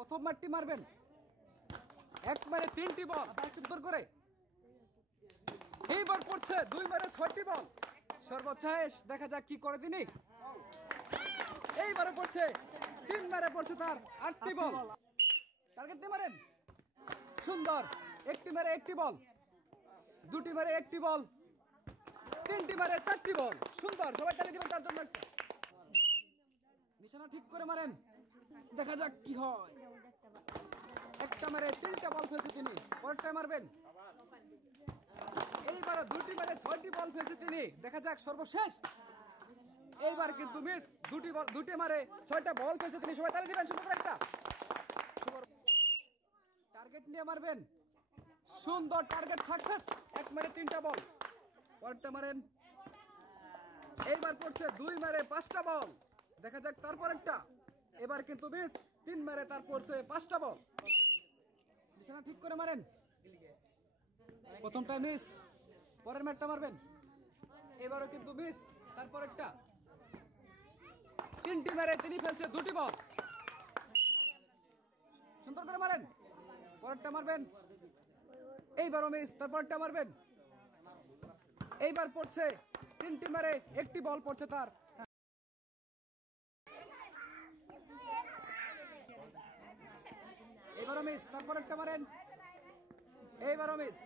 প্রথম মারটি মারবেন, একবারে 3টি বল সুন্দর করে। এইবার পড়ছে 2 মারে 6টি বল, সর্বশেষ দেখা যাক কি করে তিনি। এইবারে পড়ছে 3 মারে পড়ছে তার 8টি বল। টার্গেট মারেন, সুন্দর। 1টি মারে 1টি বল, 2টি মারে 1টি বল, 3টি মারে 4টি বল, সুন্দর। সবাই তালি দিবেন তার জন্য একটা। নিশানা ঠিক করে মারেন, দেখা যাক কি হয়। একটা মারে 3টা বল ফেলছে তিনি, পরেরটা মারবেন। এইবার 2টি মারে 6টি বল ফেলছে তিনি, দেখা যাক সর্বশেষ। এইবার কিন্তু মিস, 2টি মারে 6টা বল ফেলছে তিনি, সবাই তালি দিবেন সুন্দর একটা। টার্গেট নিয়ে মারবেন, সুন্দর টার্গেট সাকসেস। 1 মারে 3টা বল, পরেরটা মারেন। এইবার পড়ছে 2 মারে 5টা বল, দেখা যাক তারপর একটা। এবার কিন্তু মিস, 3 মারে তার পড়ছে 5টা বল। নিশানা ঠিক করে মারেন, প্রথমটা মিস, পরের ম্যাটটা মারবেন। এবারও কিন্তু মিস, তারপর একটা। 3টি মারে তিনি ফেলছে 2টি বল, সুন্দর করে মারেন। পরেরটা মারবেন, এইবারও মিস, তারপরটা মারবেন। এইবার পড়ছে 3টি মারে 1টি বল পড়ছে তার, এবারও মিস, তারপর একটা মারেন। এইবারও মিস।